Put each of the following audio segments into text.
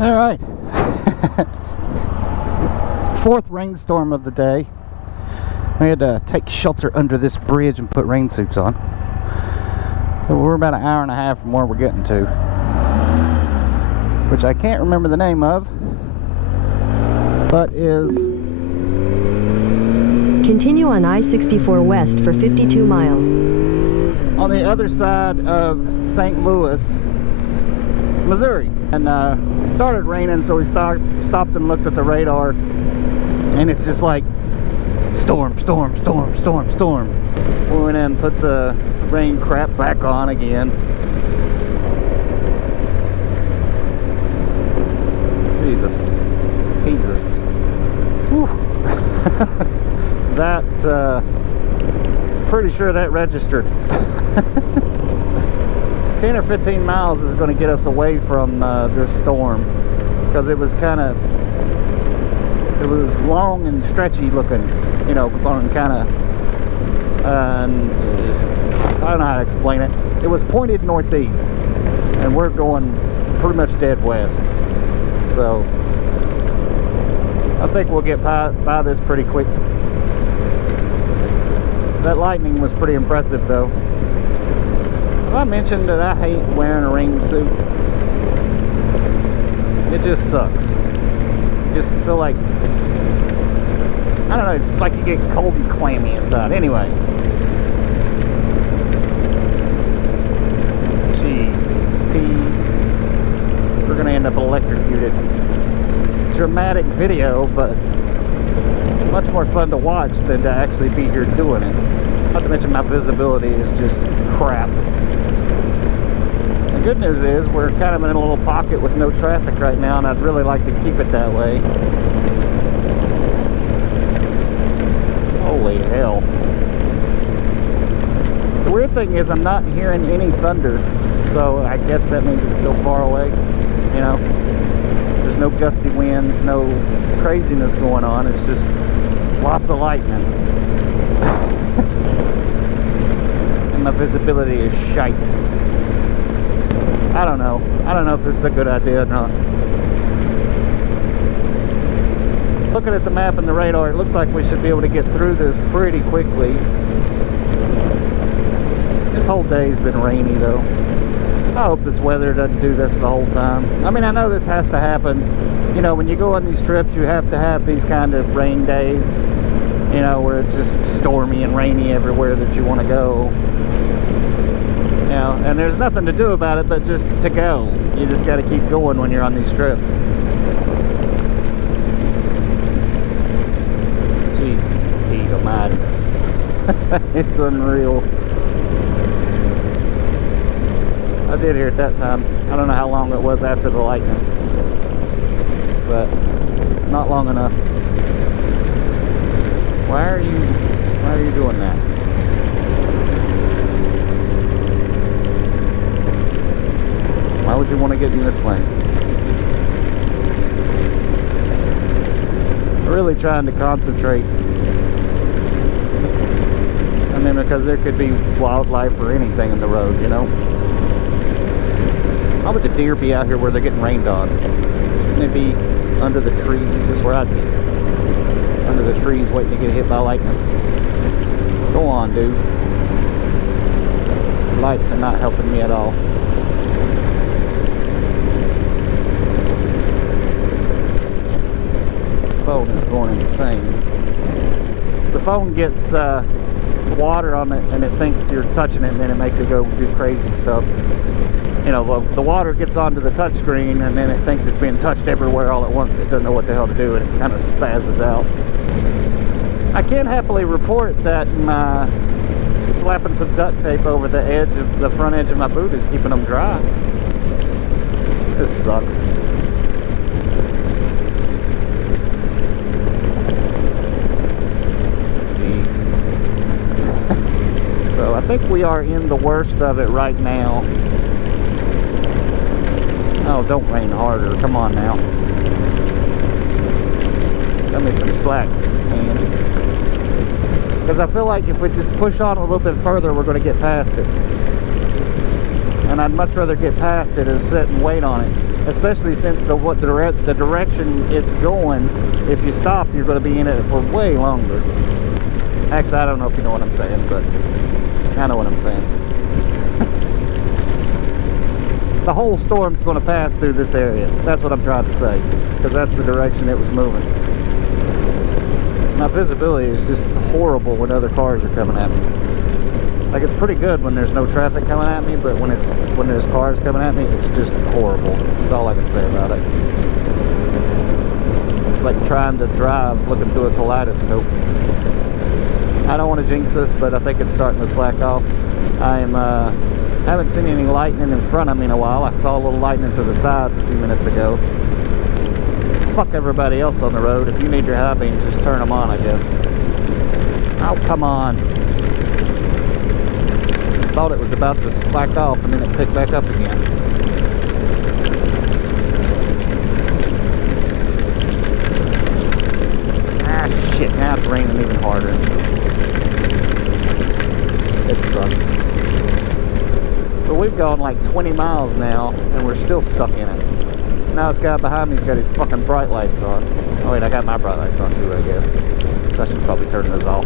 All right. Fourth rainstorm of the day. We had to take shelter under this bridge and put rain suits on. So we're about an hour and a half from where we're getting to, which I can't remember the name of, but is... Continue on I-64 West for 52 miles. On the other side of St. Louis, Missouri. And it started raining, so we stopped and looked at the radar, and it's just like storm, storm, storm, storm, storm. We went in and put the rain crap back on again. Jesus. Whew. That, pretty sure that registered. 10 or 15 miles is going to get us away from this storm, because it was long and stretchy looking, you know, on kind of, I don't know how to explain it. It was pointed northeast, and we're going pretty much dead west. So I think we'll get by this pretty quick. That lightning was pretty impressive though. Have I mentioned that I hate wearing a rain suit? It just sucks. Just feel like, I don't know, it's like you get cold and clammy inside. Anyway. Jeez, peas. We're gonna end up electrocuted. Dramatic video, but much more fun to watch than to actually be here doing it. Not to mention my visibility is just crap. The good news is we're kind of in a little pocket with no traffic right now, and I'd really like to keep it that way. Holy hell. The weird thing is I'm not hearing any thunder, so I guess that means it's still far away. You know, there's no gusty winds, no craziness going on. It's just lots of lightning. And my visibility is shite. I don't know if this is a good idea or not. Looking at the map and the radar, it looked like we should be able to get through this pretty quickly. This whole day's been rainy though. I hope this weather doesn't do this the whole time. I mean, I know this has to happen. You know, when you go on these trips, you have to have these kind of rain days, you know, where it's just stormy and rainy everywhere that you want to go. You know, and there's nothing to do about it but just to go. You just got to keep going when you're on these trips. Jesus, Pete almighty. It's unreal. I did hear it that time. I don't know how long it was after the lightning, but not long enough. Why are you doing that? Why would you want to get in this lane? I'm really trying to concentrate. I mean, because there could be wildlife or anything in the road, you know? How would the deer be out here where they're getting rained on? Shouldn't they be under the trees? Is where I'd be. Under the trees waiting to get hit by lightning. Go on, dude. The lights are not helping me at all. The phone is going insane. The phone gets water on it and it thinks you're touching it, and then it makes it go do crazy stuff. You know, the water gets onto the touch screen and then it thinks it's being touched everywhere all at once. It doesn't know what the hell to do, and it kind of spazzes out. I can happily report that my slapping some duct tape over the edge of the front edge of my boot is keeping them dry. This sucks. Jeez. So I think we are in the worst of it right now. Oh, don't rain harder. Come on now. Cut me some slack, man. Because I feel like if we just push on a little bit further, we're going to get past it. And I'd much rather get past it than sit and wait on it. Especially since the direction it's going, if you stop, you're going to be in it for way longer. Actually, I don't know if you know what I'm saying, but I know what I'm saying. The whole storm's going to pass through this area. That's what I'm trying to say, because that's the direction it was moving. My visibility is just horrible when other cars are coming at me. Like, it's pretty good when there's no traffic coming at me, but when there's cars coming at me, it's just horrible. That's all I can say about it. It's like trying to drive looking through a kaleidoscope. I don't want to jinx this, but I think it's starting to slack off. Haven't seen any lightning in front of me in a while. I saw a little lightning to the sides a few minutes ago. Fuck everybody else on the road. If you need your high beams, just turn them on, I guess. Oh, come on. Thought it was about to slack off and then it picked back up again. Ah, shit. Now it's raining even harder. This sucks. But we've gone like 20 miles now and we're still stuck in it. Now this guy behind me's got his fucking bright lights on. Oh wait, I got my bright lights on too, I guess. So I should probably turn those off.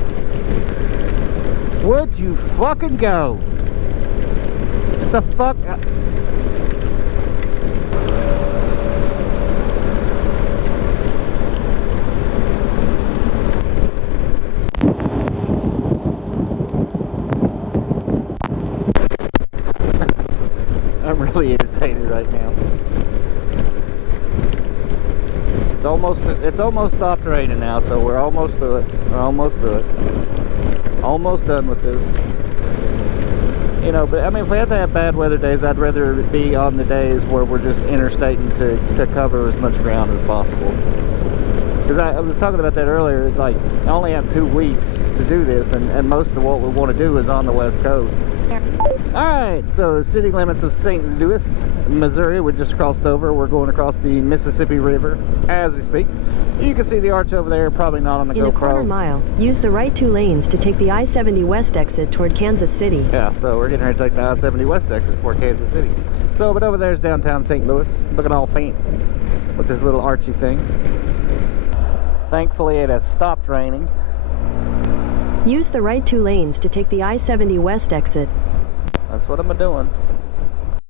Would you fucking go? What the fuck? I'm really irritated right now. It's almost stopped raining now, so we're almost through it. We're almost through it. Almost done with this. You know, but I mean, if we had to have bad weather days, I'd rather it be on the days where we're just interstating to cover as much ground as possible. Because I was talking about that earlier, like, I only have 2 weeks to do this, and most of what we want to do is on the West Coast. Alright, so city limits of St. Louis, Missouri. We just crossed over. We're going across the Mississippi River as we speak. You can see the arch over there, probably not on the GoPro. In a quarter mile, use the right 2 lanes to take the I-70 West exit toward Kansas City. Yeah, so we're getting ready to take the I-70 West exit toward Kansas City. So, but over there's downtown St. Louis, looking all fancy with this little archy thing. Thankfully, it has stopped raining. Use the right 2 lanes to take the I-70 West exit. That's what I'm doing.